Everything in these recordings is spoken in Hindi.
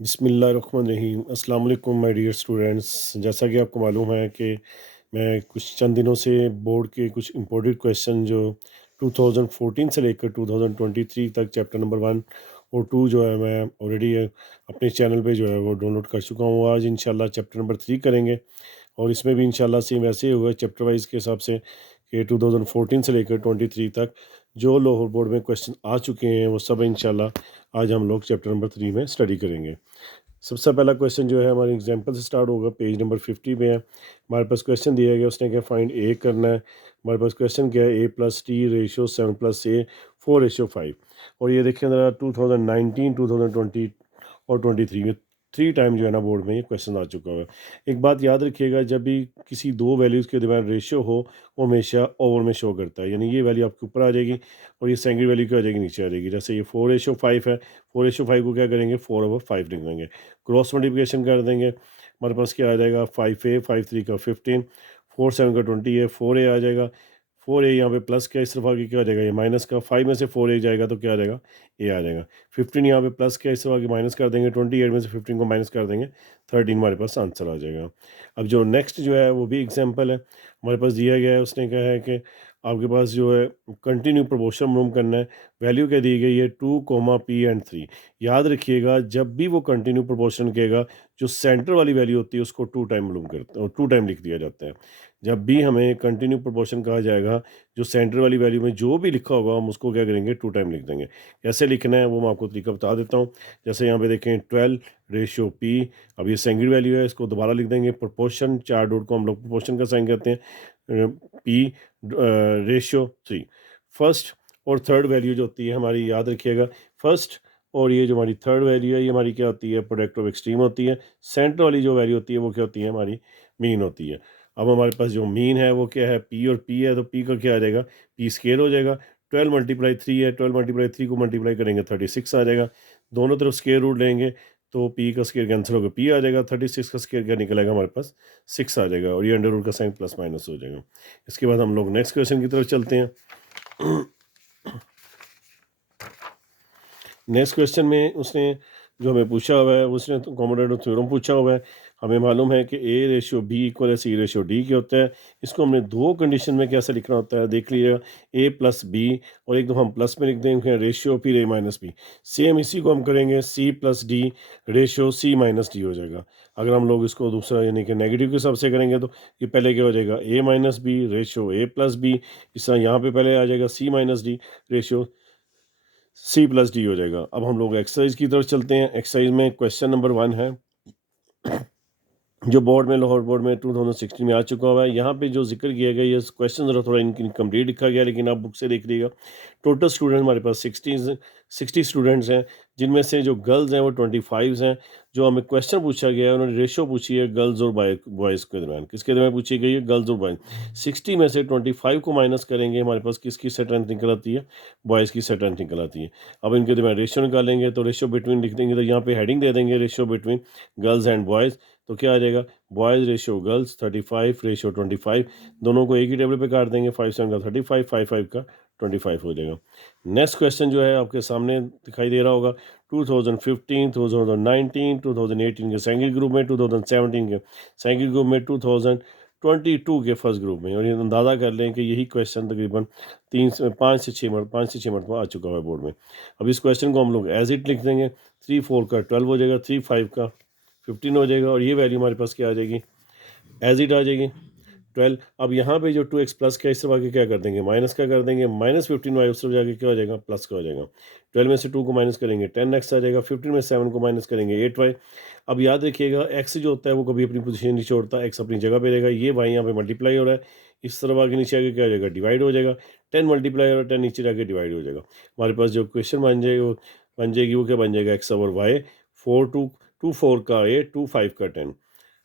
बिस्मिल्लाहिर्रहमानिर्रहीम। अस्सलाम वालेकुम माय डियर स्टूडेंट्स। जैसा कि आपको मालूम है कि मैं कुछ चंद दिनों से बोर्ड के कुछ इम्पोर्टेंट क्वेश्चन जो 2014 से लेकर 2023 तक चैप्टर नंबर 1 और 2 जो है मैं ऑलरेडी अपने चैनल पे जो है वो डाउनलोड कर चुका हूँ। आज इंशाल्लाह चैप्टर नंबर 3 करेंगे और इसमें भी इंशाल्लाह सेम वैसे ही होगा चैप्टर वाइज के हिसाब से कि 2014 से लेकर 23 तक जो लाहौर बोर्ड में क्वेश्चन आ चुके हैं वो सब इंशाल्लाह आज हम लोग चैप्टर नंबर 3 में स्टडी करेंगे। सबसे पहला क्वेश्चन जो है हमारे एग्जाम्पल से स्टार्ट होगा, पेज नंबर 50 में है। हमारे पास क्वेश्चन दिया गया, उसने क्या फाइंड ए करना है। हमारे पास क्वेश्चन क्या है, A+T रेशियो 7+A 4:5। और ये देखें ज़रा 2019, 2020 और 23 में 3 टाइम जो है ना बोर्ड में ये क्वेश्चन आ चुका है। एक बात याद रखिएगा, जब भी किसी दो वैल्यूज़ के दरमियान रेशियो हो वो हमेशा ओवर में शो करता है, यानी ये वैल्यू आपके ऊपर आ जाएगी और ये सेकेंडरी वैल्यू क्या आ जाएगी, नीचे आ जाएगी। जैसे ये 4:5 है, 4:5 को क्या करेंगे, 4/5 लिखेंगे, क्रॉस मल्टीप्लिकेशन कर देंगे। हमारे पास क्या आ जाएगा, 5A 5×3 का 15, 4×7 का 20 है, 4A आ जाएगा। 4A यहाँ पे प्लस क्या, इस तरफ आगे क्या आ जाएगा, ये माइनस का, 5 में से 4A जाएगा तो क्या आ जाएगा, ए आ जाएगा। 15 यहाँ पे प्लस क्या, इस तरफ आगे माइनस कर देंगे, 28 में से 15 को माइनस कर देंगे, 13 हमारे पास आंसर आ जाएगा। अब जो नेक्स्ट जो है वो भी एग्जाम्पल है, हमारे पास दिया गया है। उसने कहा है कि आपके पास जो है कंटिन्यू प्रोपोर्शन मालूम करना है। वैल्यू क्या दी गई है, 2, P एंड 3। याद रखिएगा, जब भी वो कंटिन्यू प्रोपोर्शन कहेगा, जो सेंटर वाली वैल्यू होती है उसको 2 टाइम मालूम करते हैं, 2 टाइम लिख दिया जाता है। जब भी हमें कंटिन्यू प्रोपोर्शन कहा जाएगा, जो सेंटर वाली वैल्यू में जो भी लिखा होगा हम उसको क्या करेंगे, 2 टाइम लिख देंगे। कैसे लिखना है वो मैं आपको तरीका बता देता हूँ। जैसे यहाँ पे देखें 12:P। अब ये सेकेंडरी वैल्यू है, इसको दोबारा लिख देंगे प्रोपोर्शन, 4 डॉट को हम लोग प्रोपोर्शन का साइन करते हैं, P/3। फर्स्ट और थर्ड वैल्यू जो होती है हमारी, याद रखिएगा, फर्स्ट और ये जो हमारी थर्ड वैल्यू है ये हमारी क्या होती है, प्रोडक्ट ऑफ एक्सट्रीम होती है। सेंटर वाली जो वैल्यू होती है वो क्या होती है, हमारी मीन होती है। अब हमारे पास जो मीन है वो क्या है, पी और पी है, तो पी का क्या आ जाएगा, पी स्केयर हो जाएगा। 12×3 है, 12×3 को मल्टीप्लाई करेंगे 36 आ जाएगा। दोनों तरफ स्केयर रूट लेंगे तो पी का स्केयर कैंसिल होगा, पी आ जाएगा। 36 का स्केयर क्या निकलेगा, हमारे पास 6 आ जाएगा, और ये अंडर रूट का साइन प्लस माइनस हो जाएगा। इसके बाद हम लोग नेक्स्ट क्वेश्चन की तरफ चलते हैं। नेक्स्ट क्वेश्चन में उसने जो हमें पूछा हुआ है, उसने तो कॉमोडेटो थ्योरम पूछा हुआ है। हमें मालूम है कि A/B=C/D के होता है। इसको हमने दो कंडीशन में कैसे लिखना होता है देख लीजिएगा, A+B, और एक दो हम प्लस में लिख देंगे रेशियो फिर A-B। सेम इसी को हम करेंगे C+D रेशियो C-D हो जाएगा। अगर हम लोग इसको दूसरा यानी कि नेगेटिव के हिसाब से करेंगे तो ये पहले क्या हो जाएगा, A-B रेशियो A+B। इस तरह यहाँ पे पहले आ जाएगा C-D रेशियो C+D हो जाएगा। अब हम लोग एक्सरसाइज की तरफ चलते हैं। एक्सरसाइज में क्वेश्चन नंबर 1 है जो बोर्ड में, लाहौर बोर्ड में 2016 में आ चुका हुआ है। यहाँ पे जो जिक्र किया गया, ये क्वेश्चन ज़रा थोड़ा इनकम्प्लीट लिखा गया, लेकिन आप बुक से देख लीजिएगा। टोटल स्टूडेंट हमारे पास 60 स्टूडेंट्स हैं, जिनमें से जो गर्ल्स हैं वो 25 हैं। जो हमें क्वेश्चन पूछा गया है, उन्होंने रेशो पूछी है गर्ल्स और बॉयज़ के दरमियान, किसके दरमियान पूछी गई है, गर्ल्स और बॉयज़। 60 में से 25 को माइनस करेंगे, हमारे पास किसकी स्ट्रेंथ निकल आती है, बॉयज़ की स्ट्रेंथ निकल आती है। अब इनके दरमियान रेशो निकालेंगे तो रेशो बिटवीन लिख देंगे, तो यहाँ पे हेडिंग दे देंगे ratio between girls and boys. तो क्या आ जाएगा, बॉयज़ रेशियो गर्ल्स 35 रेशियो 25। दोनों को एक ही टेबल पे काट देंगे, 5×7 का 35, 5×5 का 25 हो जाएगा। नेक्स्ट क्वेश्चन जो है आपके सामने दिखाई दे रहा होगा, 2015, 2019, 2018 के सेकेंड ग्रुप में, 2017 के सेकेंड ग्रुप में, 2022 के फर्स्ट ग्रुप में। और ये अंदाज़ा कर लें कि यही क्वेश्चन तकरीबन 5 से 6 मरतबा आ चुका है बोर्ड में। अब इस क्वेश्चन को हम लोग एज इट लिख देंगे। 3×4 का 12 हो जाएगा, 3×5 का 15 हो जाएगा, और ये वैल्यू हमारे पास क्या आ जाएगी, एज इट आ जाएगी 12। अब यहाँ पे जो 2x प्लस का, इस तरफ आगे क्या कर देंगे, माइनस का कर देंगे, -15y उस तरफ जाके क्या हो जाएगा, प्लस का हो जाएगा। 12 में से 2 को माइनस करेंगे 10x आ जाएगा, 15 में 7 को माइनस करेंगे 8y। अब याद रखिएगा, x जो होता है वो कभी अपनी पोजीशन नहीं छोड़ता, x अपनी जगह पे रहेगा। ये y यहाँ पे मल्टीप्लाई हो रहा है, इस तरफ आगे नीचे आगे क्या हो जाएगा, डिवाइड हो जाएगा। 10 मल्टीप्लाई हो रहा है, 10 नीचे जाके डिवाइड हो जाएगा। हमारे पास जो क्वेश्चन बन जाएगी वो क्या बन जाएगा, x/y। 4 का 8, 2 5 का 10।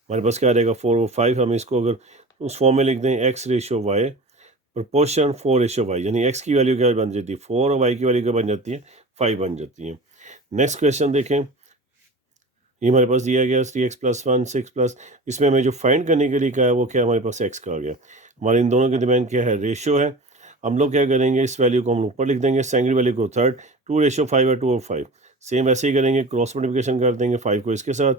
हमारे पास क्या आ जाएगा, 4 और 5। हम इसको अगर उस फॉर्म में लिख दें, x/y प्रोपोर्शन 4/y, यानी x की वैल्यू क्या बन जाती है, 4, और y की वैल्यू क्या बन जाती है, 5 बन जाती है। नेक्स्ट क्वेश्चन देखें, ये हमारे पास दिया गया 3x+1 6+। इसमें हमें जो फाइंड करने के लिए कहा है वो क्या, हमारे पास x का आ गया। हमारे इन दोनों के दरमियान क्या है, रेशियो है। हम लोग क्या करेंगे, इस वैल्यू को हम ऊपर लिख देंगे, सेकेंडरी वैल्यू को थर्ड। 2/5 है, 2 और 5। सेम ऐसे ही करेंगे, क्रॉस मल्टीप्लिकेशन कर देंगे, 5 को इसके साथ,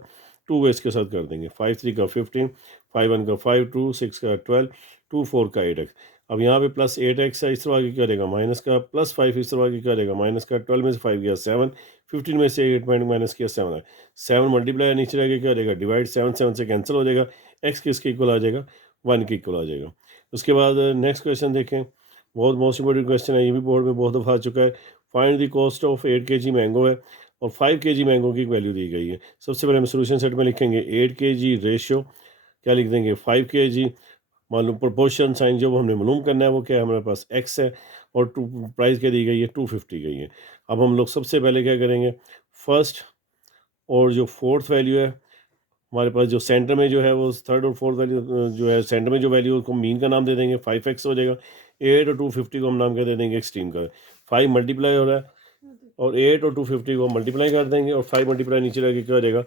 2 को इसके साथ कर देंगे, 5 3 का 15, 5 1 का 5, 2 6 का 12, 2 4 का 8x। अब यहाँ पे प्लस 8x है, इस तरह आगे क्या रहेगा माइनस का, प्लस 5 इस तरह आगे क्या रहेगा माइनस का, 12 में से 5 गया 7, 15 में से 8 पॉइंट माइनस किया 7 है, 7 मल्टीप्लाई नीचे रह क्या रहेगा डिवाइड, 7 7 से कैंसिल हो जाएगा, x किसके इक्वल आ जाएगा 1 के इक्वल आ जाएगा। उसके बाद नेक्स्ट क्वेश्चन देखें, बहुत मोस्ट इंपॉर्टेंट क्वेश्चन है, ये भी बोर्ड में बहुत दफ़ा आ चुका है। Find the cost of 8 kg mango है और 5 kg मैंगो की वैल्यू दी गई है। सबसे पहले हम सोल्यूशन सेट में लिखेंगे 8 kg रेशियो, क्या लिख देंगे 5 kg, मालूम प्रोपोर्शन साइन जो हमने मालूम करना है वो क्या है, हमारे पास x है और टू प्राइस क्या दी गई है 250 गई है। अब हम लोग सबसे पहले क्या करेंगे, फर्स्ट और जो फोर्थ वैल्यू है हमारे पास, जो सेंटर में जो है वो थर्ड और फोर्थ वैल्यू जो है सेंटर में जो वैल्यू उसको मीन का नाम दे देंगे, 5x हो जाएगा। 8 और 250 को हम नाम क्या दे देंगे एक्सट्रीम का, 5 मल्टीप्लाई हो रहा है और 8 और 250 को मल्टीप्लाई कर देंगे और 5 मल्टीप्लाई नीचे रह के क्या हो जाएगा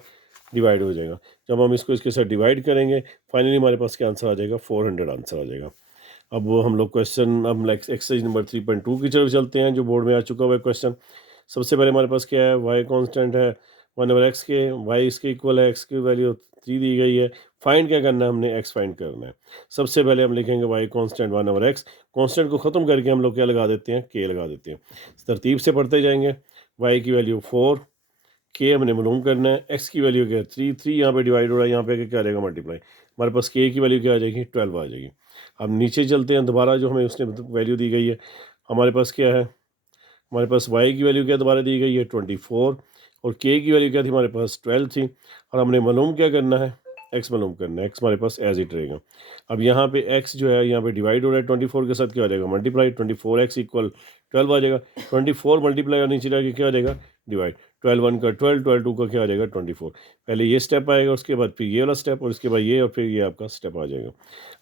डिवाइड हो जाएगा। जब हम इसको इसके साथ डिवाइड करेंगे फाइनली हमारे पास क्या आंसर आ जाएगा 400 आंसर आ जाएगा। अब वो हम लोग क्वेश्चन, हम एक्सरसाइज नंबर 3.2 की तरफ चलते हैं जो बोर्ड में आ चुका हुआ है क्वेश्चन। सबसे पहले हमारे पास क्या है, वाई कांस्टेंट है 1/x के, वाई इसके इक्वल है, एक्स की वैल्यू 3 दी गई है, फाइंड क्या करना है हमने एक्स फाइंड करना है। सबसे पहले हम लिखेंगे वाई कांस्टेंट 1/x, कांस्टेंट को ख़त्म करके हम लोग क्या लगा देते हैं के लगा देते हैं, तरतीब से पढ़ते जाएंगे। वाई की वैल्यू 4, के हमने मालूम करना है, एक्स की वैल्यू क्या है 3, 3 यहाँ पे डिवाइड हो रहा है, यहाँ पे क्या रहेगा मल्टीप्लाई, हमारे पास के की वैल्यू क्या आ जाएगी 12 आ जाएगी। अब नीचे चलते हैं, दोबारा जो हमें उसने वैल्यू दी गई है हमारे पास क्या है, हमारे पास वाई की वैल्यू क्या दोबारा दी गई है 24 और के की वैल्यू क्या थी हमारे पास 12 थी, और हमने मालूम क्या करना है एक्स मालूम करना है, एक्स हमारे पास एज इट रहेगा। अब यहाँ पे एक्स जो है यहाँ पे डिवाइड हो रहा है 24 के साथ, क्या हो जाएगा मल्टीप्लाई, 24x इक्वल 12 आ जाएगा, 24 मल्टीप्लाई और नीचे रह क्या आ जाएगा डिवाइड, 12 1 का 12, 12 2 का क्या आ जाएगा 24। पहले ये स्टेप आएगा, उसके बाद फिर ये वाला स्टेप और उसके बाद ये और फिर ये आपका स्टेप आ जाएगा।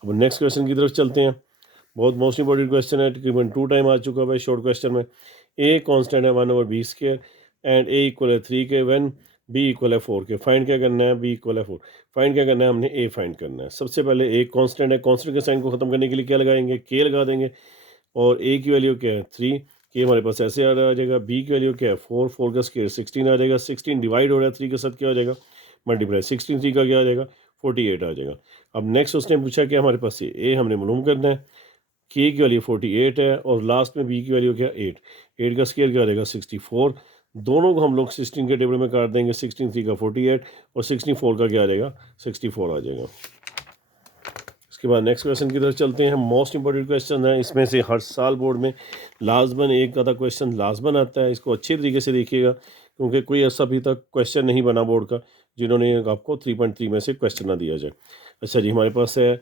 अब नेक्स्ट क्वेश्चन की तरफ चलते हैं, बहुत मोस्ट इंपॉर्टेंट क्वेश्चन है, तकरीबन 2 टाइम आ चुका है शॉर्ट क्वेश्चन में। ए कांस्टेंट है 1/b² एंड ए इक्वल है 3 के, व्हेन बी इक्वल है 4 के, फाइंड क्या करना है बी इक्वल है 4, फाइंड क्या करना है हमने ए फाइंड करना है। सबसे पहले ए कांस्टेंट है, कांस्टेंट के साइन को ख़त्म करने के लिए क्या लगाएंगे के लगा देंगे, और ए की वैल्यू क्या है 3, के हमारे पास ऐसे आ जाएगा, बी की वैल्यू क्या है 4, 4 का स्क्वायर 16 आ जाएगा, 16 डिवाइड हो रहा है 3 के साथ क्या हो जाएगा मल्टीप्लाई, 16 3 का क्या आ जाएगा 48 आ जाएगा। अब नेक्स्ट उसने पूछा कि हमारे पास ए हमने मालूम करना है, के की वैल्यू 48 है और लास्ट में बी की वैल्यू क्या 8, 8 का स्क्वायर क्या रहेगा 64, दोनों को हम लोग 16 के टेबल में काट देंगे, 16 3 का 48 और 64 का क्या रहेगा 64 आ जाएगा। इसके बाद नेक्स्ट क्वेश्चन की तरफ चलते हैं, मोस्ट इंपॉर्टेंट क्वेश्चन है, इसमें से हर साल बोर्ड में लाजमन एक आधा क्वेश्चन लाजमन आता है, इसको अच्छे तरीके से देखिएगा क्योंकि कोई ऐसा अभी तक क्वेश्चन नहीं बना बोर्ड का जिन्होंने आपको 3.3 में से क्वेश्चन ना दिया जाए। अच्छा जी, हमारे पास है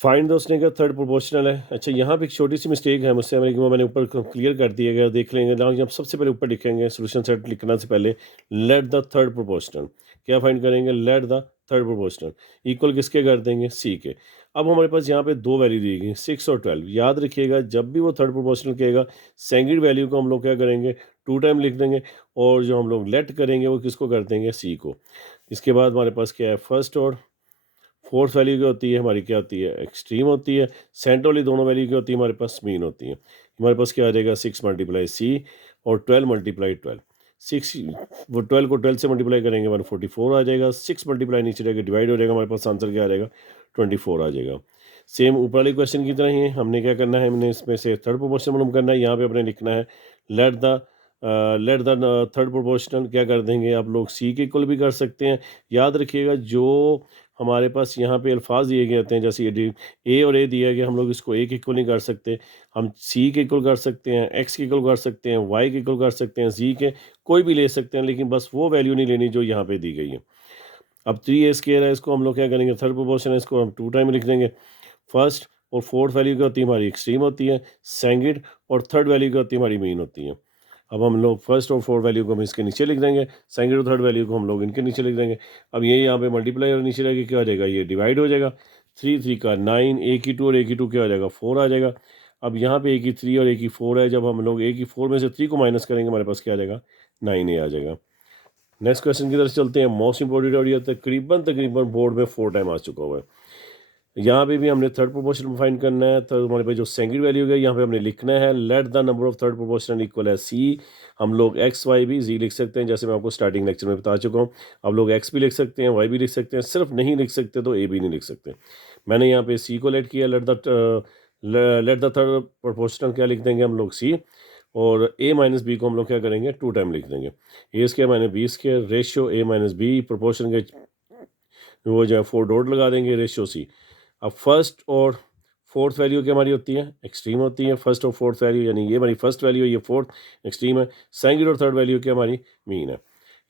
फाइंड द उसने का थर्ड प्रोपोर्शनल है। अच्छा, यहाँ पे एक छोटी सी मिस्टेक है मुझसे, मैंने ऊपर क्लियर कर दिया गया, देख लेंगे ना, जब सबसे पहले ऊपर लिखेंगे सोल्यूशन सेट लिखना से पहले लेट द थर्ड प्रोपोर्शनल, क्या फाइंड करेंगे let the third proportional equal किसके कर देंगे सी के। अब हमारे पास यहाँ पे दो वैल्यू दी गई 6 और 12, याद रखिएगा जब भी वो थर्ड प्रोपोर्शनल कहेगा सेकंड वैल्यू को हम लोग क्या करेंगे 2 टाइम लिख देंगे और जो हम लोग लेट करेंगे वो किसको कर देंगे सी को। इसके बाद हमारे पास क्या है फर्स्ट और फोर्थ वैल्यू क्या होती है हमारी, क्या होती है एक्सट्रीम होती है, सेंटर वाली दोनों वैल्यू क्या होती है हमारे पास मीन होती है। हमारे पास क्या आ जाएगा 6 मल्टीप्लाई सी और 12 मल्टीप्लाई 12, 6 वो 12 को 12 से मल्टीप्लाई करेंगे 144 आ जाएगा, 6 मल्टीप्लाई नीचे रहेगा डिवाइड हो जाएगा, हमारे पास आंसर क्या आ जाएगा 24 आ जाएगा। सेम ऊपर वाले क्वेश्चन की तरह ही हमने क्या करना है, हमने इसमें से थर्ड प्रोपोर्शनल मालूम करना है, यहाँ पे अपने लिखना है लेट द थर्ड प्रोपोर्शनल, क्या कर देंगे आप लोग सी के इक्वल भी कर सकते हैं। याद रखिएगा जो हमारे पास यहाँ पे अल्फाज दिए गए होते हैं, जैसे ये ए और ए दिया गया, हम लोग इसको ए के इक्वल नहीं कर सकते, हम सी के इक्वल कर सकते हैं, एक्स के इक्वल कर सकते हैं, वाई के इक्वल कर सकते हैं, जी के कोई भी ले सकते हैं, लेकिन बस वो वैल्यू नहीं लेनी जो यहाँ पे दी गई है। अब 3a² है, इसको हम लोग क्या करेंगे थर्ड प्रोपोर्शन है, इसको हम 2 टाइम लिख देंगे। फर्स्ट और फोर्थ वैल्यू क्या होती है हमारी एक्सट्रीम होती है, सेकंड और थर्ड वैल्यू क्या होती है हमारी मीन होती है। अब हम लोग फर्स्ट और फोर्थ वैल्यू को हम इसके नीचे लिख देंगे, सेकंड और थर्ड वैल्यू को हम लोग इनके नीचे लिख देंगे। अब ये यहाँ पे मल्टीप्लाई और नीचे रहेगा क्या हो जाएगा ये डिवाइड हो जाएगा, 3 3 का 9, ए की 2 और ए की 2 क्या हो जाएगा 4 आ जाएगा। अब यहाँ पे ए की 3 और ए की 4 है, जब हम लोग ए की 4 में से 3 को माइनस करेंगे हमारे पास क्या आ जाएगा 9 ए आ जाएगा। नेक्स्ट क्वेश्चन की तरफ चलते हैं, मोस्ट इंपॉर्टेंट और ये तकरीबन बोर्ड में 4 टाइम आ चुका हुआ है। यहाँ पे भी हमने थर्ड प्रोपोर्शन फाइंड करना है, तो हमारे पास जो सेकंड वैल्यू है यहाँ पे हमने लिखना है late the number of third proportion equal है सी। हम लोग एक्स वाई भी जी लिख सकते हैं, जैसे मैं आपको स्टार्टिंग लेक्चर में बता चुका हूँ। अब लोग एक्स भी लिख सकते हैं, वाई भी लिख सकते हैं, सिर्फ नहीं लिख सकते तो ए भी नहीं लिख सकते। मैंने यहाँ पे सी को लेट किया, लेट द थर्ड प्रोपोर्शनल क्या लिख देंगे हम लोग सी, और ए माइनस बी को हम लोग क्या करेंगे 2 टाइम लिख देंगे। A square minus B square ratio A minus B, proportion के वो जो है 4 डॉट लगा देंगे, रेशियो सी। अब फर्स्ट और फोर्थ वैल्यू क्या हमारी होती है, एक्सट्रीम होती है। फर्स्ट और फोर्थ वैल्यू, यानी ये हमारी फर्स्ट वैल्यू है, ये फोर्थ एक्सट्रीम है। सेकंड और थर्ड वैल्यू क्या हमारी मीन है।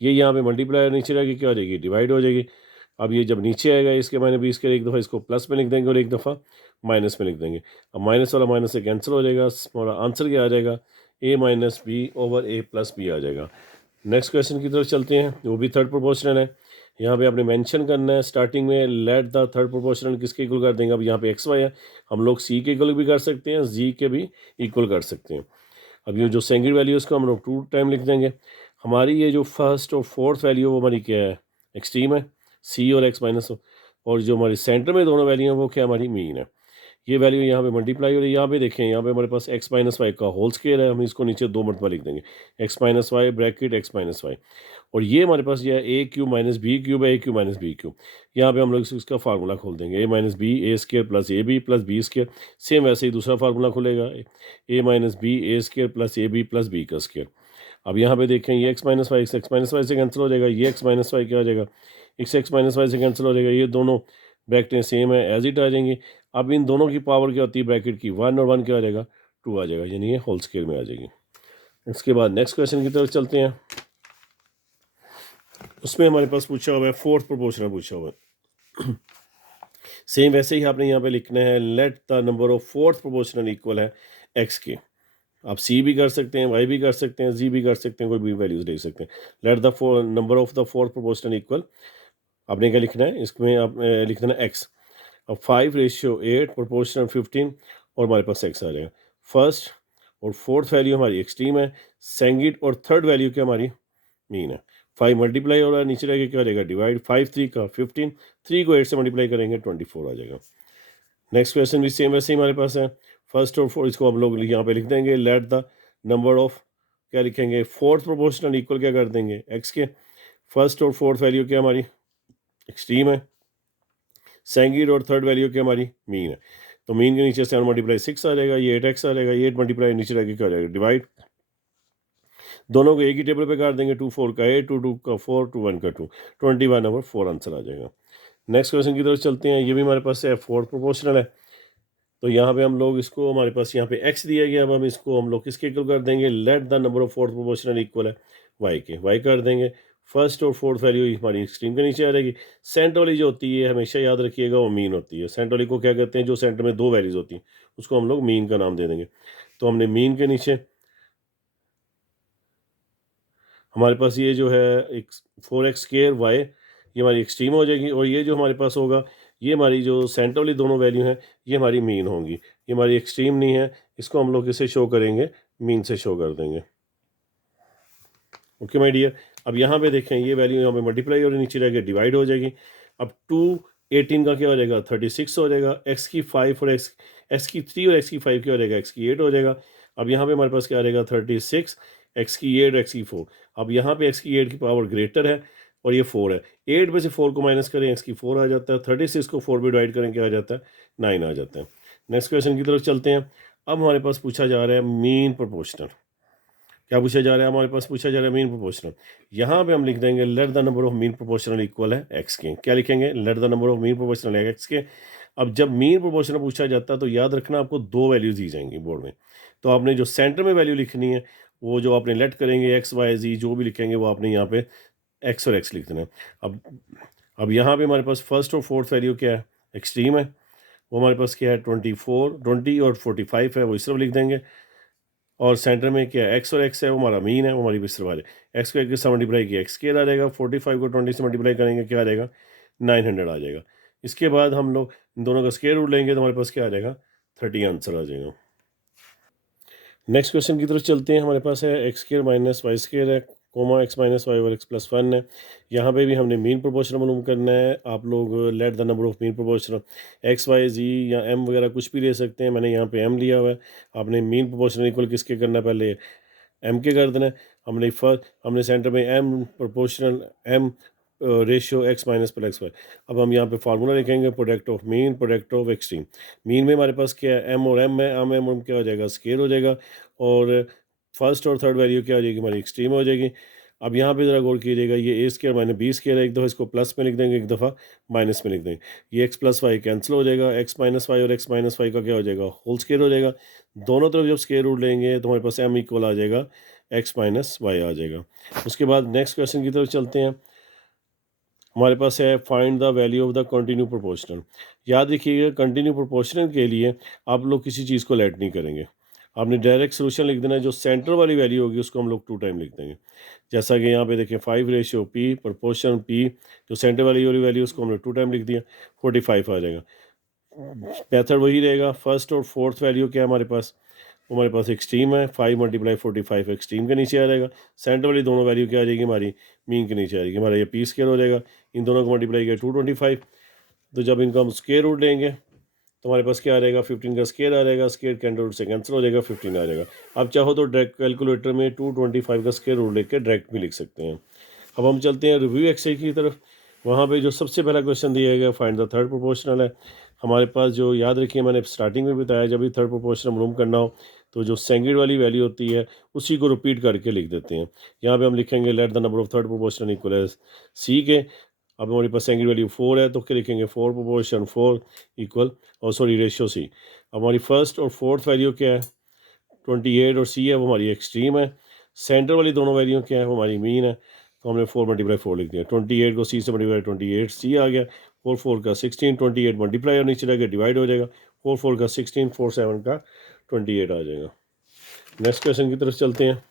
ये यहाँ पे मल्टीप्लाई नीचे रहेगी, क्या हो जाएगी, डिवाइड हो जाएगी। अब ये जब नीचे आएगा इसके माइनस बी इसके, एक दफ़ा इसको प्लस में लिख देंगे और एक दफ़ा माइनस में लिख देंगे। अब माइनस वाला माइनस से कैंसिल हो जाएगा, हमारा आंसर क्या आ जाएगा, ए माइनस बी ओवर ए प्लस बी आ जाएगा। नेक्स्ट क्वेश्चन की तरफ चलते हैं, वो भी थर्ड प्रोपोर्शनल है। यहाँ पे आपने मेंशन करना है स्टार्टिंग में लेट द थर्ड प्रोपोर्शनल किसके इक्वल कर देंगे। अब यहाँ पे एक्स वाई है, हम लोग सी के इक्वल भी कर सकते हैं, जी के भी इक्वल कर सकते हैं। अब ये जो सेकंड वैल्यू है उसको हम लोग 2 टाइम लिख देंगे। हमारी ये जो फर्स्ट और फोर्थ वैल्यू वो हमारी क्या है, एक्सट्रीम है, सी और एक्स माइनस। और जो हमारी सेंटर में दोनों वैल्यू हैं वो क्या हमारी मीन है। ये वैल्यू यहाँ पे मल्टीप्लाई हो रही है। यहाँ पे देखें, यहाँ पे हमारे पास एक्स माइनस वाई का होल स्क्वायर है, हम इसको नीचे 2 मरतबा लिख देंगे, X minus Y bracket X minus Y. और ये हमारे पास ये A cube minus B cube है, A cube minus B cube. यहाँ पे हम लोग इसका फार्मूला खोल देंगे, A minus B A square plus A B plus B square. Same वैसे ही दूसरा फार्मूला खुलेगा, A minus B A square plus A B plus b का स्क्र। अब यहाँ पे देखें, ये x minus y x minus y से कैंसिल हो जाएगा, ये एक्स माइनस वाई क्या हो जाएगा, एक्स माइनस वाई से कैंसिल हो जाएगा। ये दोनों ब्रैकेटें सेम है, एज इट आ जाएंगी। अब इन दोनों की पावर क्या होती है ब्रैकेट की, 1 और 1 क्या आ जाएगा, 2 आ जाएगा, यानी ये होल स्क्वायर में आ जाएगी। इसके बाद नेक्स्ट क्वेश्चन की तरफ चलते हैं। उसमें हमारे पास पूछा हुआ है फोर्थ प्रोपोर्शनल पूछा हुआ है। सेम वैसे ही आपने यहाँ पे लिखना है late the number of fourth proportional equal है एक्स के। आप सी भी कर सकते हैं, वाई भी कर सकते हैं, जी भी कर सकते हैं, कोई भी वैल्यूज ले सकते हैं। Late the number of the fourth proportional equal, आपने क्या लिखना है, इसमें आप लिख देना एक्स। अब 5:8 प्रोपोर्शनल 15 और हमारे पास एक्स आ जाएगा। फर्स्ट और फोर्थ वैल्यू हमारी एक्सट्रीम है, सेकंड और थर्ड वैल्यू क्या हमारी मीन है। 5 मल्टीप्लाई हो रहा है, नीचे रहेगा क्या रहेगा डिवाइड, 5 3 का 15, 3 को 8 से मल्टीप्लाई करेंगे 24 आ जाएगा। नेक्स्ट क्वेश्चन भी सेम वैसे ही हमारे पास है। फर्स्ट और फोर्थ इसको हम लोग यहाँ पे लिख देंगे लेट द नंबर ऑफ, क्या लिखेंगे, फोर्थ प्रोपोर्शनल इक्वल क्या कर देंगे एक्स के। फर्स्ट और फोर्थ वैल्यू क्या हमारी एक्सट्रीम है, सेकंड और थर्ड वैल्यू क्या हमारी मीन है। तो मीन के नीचे 7 मल्टीप्लाई 6 आ जाएगा, ये 8x आ जाएगा, ये 8 मल्टीप्लाई नीचे रहेगा क्या आ जाएगा डिवाइड। दोनों को एक ही टेबल पे काट देंगे, 2 4 का 8 2 2 का 4 2 1 का 2, 21/4 आंसर आ जाएगा। नेक्स्ट क्वेश्चन की तरफ चलते हैं। ये भी हमारे पास है, फोर्थ प्रोपोर्शनल है। तो यहाँ पे हम लोग इसको, हमारे पास यहाँ पे x दिया गया, अब हम इसको हम लोग किसके इक्वल कर देंगे, late the number of fourth proportional equal है y के, y कर देंगे। फर्स्ट और फोर्थ वैल्यू हमारी एक्सट्रीम के नीचे आ जाएगी। सेंटर वाली जो होती है हमेशा याद रखिएगा वो मीन होती है। सेंटर वाली को क्या कहते हैं, जो सेंटर में 2 वैल्यूज होती हैं उसको हम लोग मीन का नाम दे देंगे। तो हमने मीन के नीचे हमारे पास ये जो है एक 4x² y, ये हमारी एक्सट्रीम हो जाएगी। और ये जो हमारे पास होगा, ये हमारी जो सेंटर वाली दोनों वैल्यू हैं ये हमारी मीन होंगी। ये हमारी एक्सट्रीम नहीं है, इसको हम लोग इसे शो करेंगे, मीन से शो कर देंगे। Okay my dear. अब यहाँ पे देखें, ये वैल्यू यहाँ पे मल्टीप्लाई और नीचे रहेगी डिवाइड हो जाएगी। अब 2 18 का क्या हो जाएगा 36 हो जाएगा। एक्स की 5 और एक्स की 3 और एक्स की 5 क्या हो जाएगा, एक्स की 8 हो जाएगा। अब यहाँ पे हमारे पास क्या आ जाएगा 36, एक्स की 8 और एक्स की 4। अब यहाँ पे एक्स की 8 की पावर ग्रेटर है और ये 4 है। 8 में से 4 को माइनस करें, एक्स की 4 आ जाता है। 36 को 4 में डिवाइड करें क्या आ जाता है, 9 आ जाता है। नेक्स्ट क्वेश्चन की तरफ चलते हैं। अब हमारे पास पूछा जा रहा है मीन प्रोपोर्शनल। क्या पूछा जा रहा है, हमारे पास पूछा जा रहा है मीन प्रोपोर्शनल। यहाँ पे हम लिख देंगे late the number of mean proportional equal है एक्स के। क्या लिखेंगे, late the number of mean proportional है एक्स के। अब जब मीन प्रोपोर्शनल पूछा जाता है तो याद रखना आपको 2 वैल्यूज दी जाएंगी बोर्ड में। तो आपने जो सेंटर में वैल्यू लिखनी है वो जो आपने लेट करेंगे एक्स वाई जी जो भी लिखेंगे वो आपने यहाँ पे एक्स और एक्स लिख देना है। अब अब यहाँ पे हमारे पास फर्स्ट और फोर्थ वैल्यू क्या है, एक्सट्रीम है, वो हमारे पास क्या है 20 और 45 है, वो इस तरफ लिख देंगे। और सेंटर में क्या है, एक्स और एक्स है, वो हमारा मीन है, वो हमारी बिस्तर वाले। एक्स को 1 से मल्टीप्लाई किया एक्स के आ जाएगा, 45 को 20 से मल्टीप्लाई करेंगे क्या आ जाएगा 900 आ जाएगा। इसके बाद हम लोग इन दोनों का स्क्वायर रूट लेंगे तो हमारे पास क्या आ जाएगा 30 आंसर आ जाएगा। नेक्स्ट क्वेश्चन की तरफ चलते हैं। हमारे पास है x² माइनस वाई स्क्र है, कोमा एक्स माइनस वाई और एक्स प्लस वन है। यहाँ पे भी हमने मीन प्रोपोर्शन मालूम करना है। आप लोग let the number of mean proportion X Y Z या एम वगैरह कुछ भी ले सकते हैं। मैंने यहाँ पे एम लिया हुआ है। आपने मीन प्रोपोर्शन इक्वल किसके करना है, पहले एम के कर देना है। हमने सेंटर में m proportional m ratio x minus plus x y. अब हम यहाँ पे फार्मूला लिखेंगे, product of mean product of extreme. Mean में हमारे पास क्या है, एम और एम है। एम क्या हो जाएगा, स्केयर हो जाएगा। और फर्स्ट और थर्ड वैल्यू क्या हो जाएगी, हमारी एक्सट्रीम हो जाएगी। अब यहाँ पे ज़रा गौर कीजिएगा, ये ए स्केयर माइनस बी स्केयर है। एक दफ़ा इसको प्लस में लिख देंगे, एक दफ़ा माइनस में लिख देंगे। ये एक्स प्लस वाई कैंसिल हो जाएगा। एक्स माइनस वाई और एक्स माइनस वाई का क्या हो जाएगा, होल स्केयर हो जाएगा। दोनों तरफ जब स्केयर रूट लेंगे तो हमारे पास एम इक्वल आ जाएगा एक्स माइनस वाई आ जाएगा। उसके बाद नेक्स्ट क्वेश्चन की तरफ चलते हैं। हमारे पास है find the value of the continue proportional. याद रखिएगा, कंटिन्यू प्रोपोर्शनल के लिए आप लोग किसी चीज़ को लेट नहीं करेंगे। आपने डायरेक्ट सोल्यूशन लिख देना है। जो सेंटर वाली वैल्यू होगी उसको हम लोग 2 टाइम लिख देंगे। जैसा कि यहाँ पे देखें 5 रेशियो पी प्रोपोर्शन पी, जो सेंटर वाली वैल्यू उसको हमने 2 टाइम लिख दिया, 45 आ जाएगा। मेथड वही रहेगा। फर्स्ट और फोर्थ वैल्यू क्या है हमारे पास, हमारे पास एक्सट्रीम है। 5 मल्टीप्लाई 45 एक्सट्रीम के नीचे आ जाएगा। सेंटर वाली दोनों वैल्यू क्या आ जाएगी, हमारी मीन के नीचे आ जाएगी। हमारा ये पी स्केयर हो जाएगा। इन दोनों को मल्टीप्लाई किया 225। तो जब इनका हम स्केयर रूट लेंगे तो हमारे पास क्या आ जाएगा, 15 का स्केयर आ जाएगा। स्केयर के अंडर रूट से कैंसिल हो जाएगा, 15 आ जाएगा। अब चाहो तो डायरेक्ट कैलकुलेटर में 225 का स्केयर रूट लेके डायरेक्ट भी लिख सकते हैं। अब हम चलते हैं रिव्यू एक्सरसाइज की तरफ। वहाँ पे जो सबसे पहला क्वेश्चन दिया गया फाइंड द थर्ड प्रोपोर्शनल है। हमारे पास जो याद रखिए, मैंने स्टार्टिंग में बताया, जब भी थर्ड प्रोपोर्शनल मालूम करना हो तो जो सेंगेड वाली वैल्यू होती है उसी को रिपीट करके लिख देते हैं। यहाँ पे हम लिखेंगे late the number of third proportional equal है सी के। अब हमारे पास सेंगेड वैल्यू 4 है तो क्या लिखेंगे, 4 प्रोपोर्शन 4 इक्वल, और सॉरी रेशियो सी। अब हमारी फर्स्ट और फोर्थ वैल्यू क्या है, 28 और सी है, वो हमारी एक्सट्रीम है। सेंटर वाली दोनों वैल्यू क्या है, वो हमारी मीन है। तो हमने 4 मल्टीप्लाई 4 लिख दिया। 28 को सी से मल्टीप्लाई 28 सी आ गया। 4 4 का 16, 28 मल्टीप्लाई और नीचे रह गया डिवाइड हो जाएगा। 4 4 का 16, 4 7 का 28 आ जाएगा। नेक्स्ट क्वेश्चन की तरफ चलते हैं।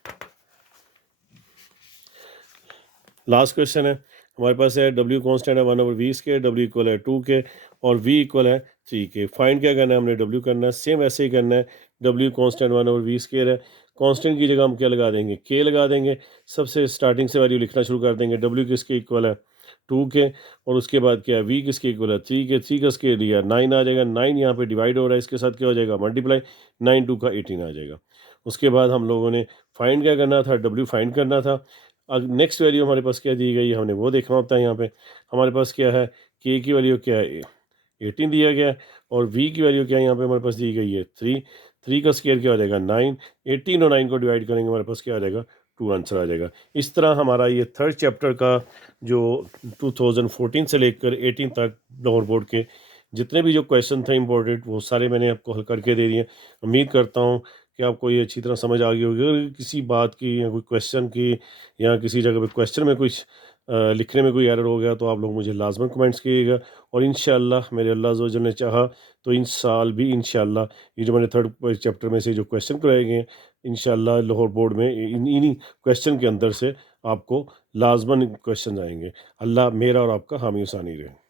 लास्ट क्वेश्चन है हमारे पास है, डब्ल्यू कॉन्स्टेंट है 1/v स्केयर, डब्ल्यू इक्वल है 2 के और v इक्वल है 3 के। फाइंड क्या करना है, हमने डब्ल्यू करना है। सेम ऐसे ही करना है। डब्ल्यू कॉन्स्टेंट 1/v स्केयर है। कांस्टेंट की जगह हम क्या लगा देंगे, के लगा देंगे। सबसे स्टार्टिंग से वैल्यू लिखना शुरू कर देंगे। डब्ल्यू किसके इक्वल है, 2 के, और उसके बाद क्या है, वी किसके इक्वल है, 3 के। 3 का स्केयर लिया 9 आ जाएगा। 9 यहाँ पे डिवाइड हो रहा है, इसके साथ क्या हो जाएगा, मल्टीप्लाई। 9 2 का 18 आ जाएगा। उसके बाद हम लोगों ने फाइंड क्या करना था, डब्ल्यू फाइंड करना था। अब नेक्स्ट वैल्यू हमारे पास क्या दी गई है, हमने वो देखना होता है। यहाँ पे हमारे पास क्या है, के की वैल्यू क्या है, 18 दिया गया है। और वी की वैल्यू क्या है, यहाँ पे हमारे पास दी गई है 3। 3 का स्केयर क्या हो जाएगा, 9। 18 और 9 को डिवाइड करेंगे, हमारे पास क्या आ जाएगा, 2 आंसर आ जाएगा। इस तरह हमारा ये थर्ड चैप्टर का जो 2014 से लेकर 18 तक लाहौर बोर्ड के जितने भी जो क्वेश्चन थे इंपॉर्टेंट, वो सारे मैंने आपको हल करके दे दिए। उम्मीद करता हूँ कि आपको ये अच्छी तरह समझ आ गई होगी। अगर किसी बात की या कोई क्वेश्चन की या किसी जगह पे क्वेश्चन में कुछ लिखने में कोई एरर हो गया तो आप लोग मुझे लाजमन कमेंट्स कीजिएगा। और इंशाअल्लाह मेरे अल्लाह अज़्ज़ व जल ने चाहा तो इन साल भी इंशाअल्लाह ये जो मैंने थर्ड चैप्टर में से जो क्वेश्चन कराए गए हैं, इंशाअल्लाह लाहौर बोर्ड में इन्हीं क्वेश्चन के अंदर से आपको लाजमन क्वेश्चन आएंगे। अल्लाह मेरा और आपका हामी सानी रहे।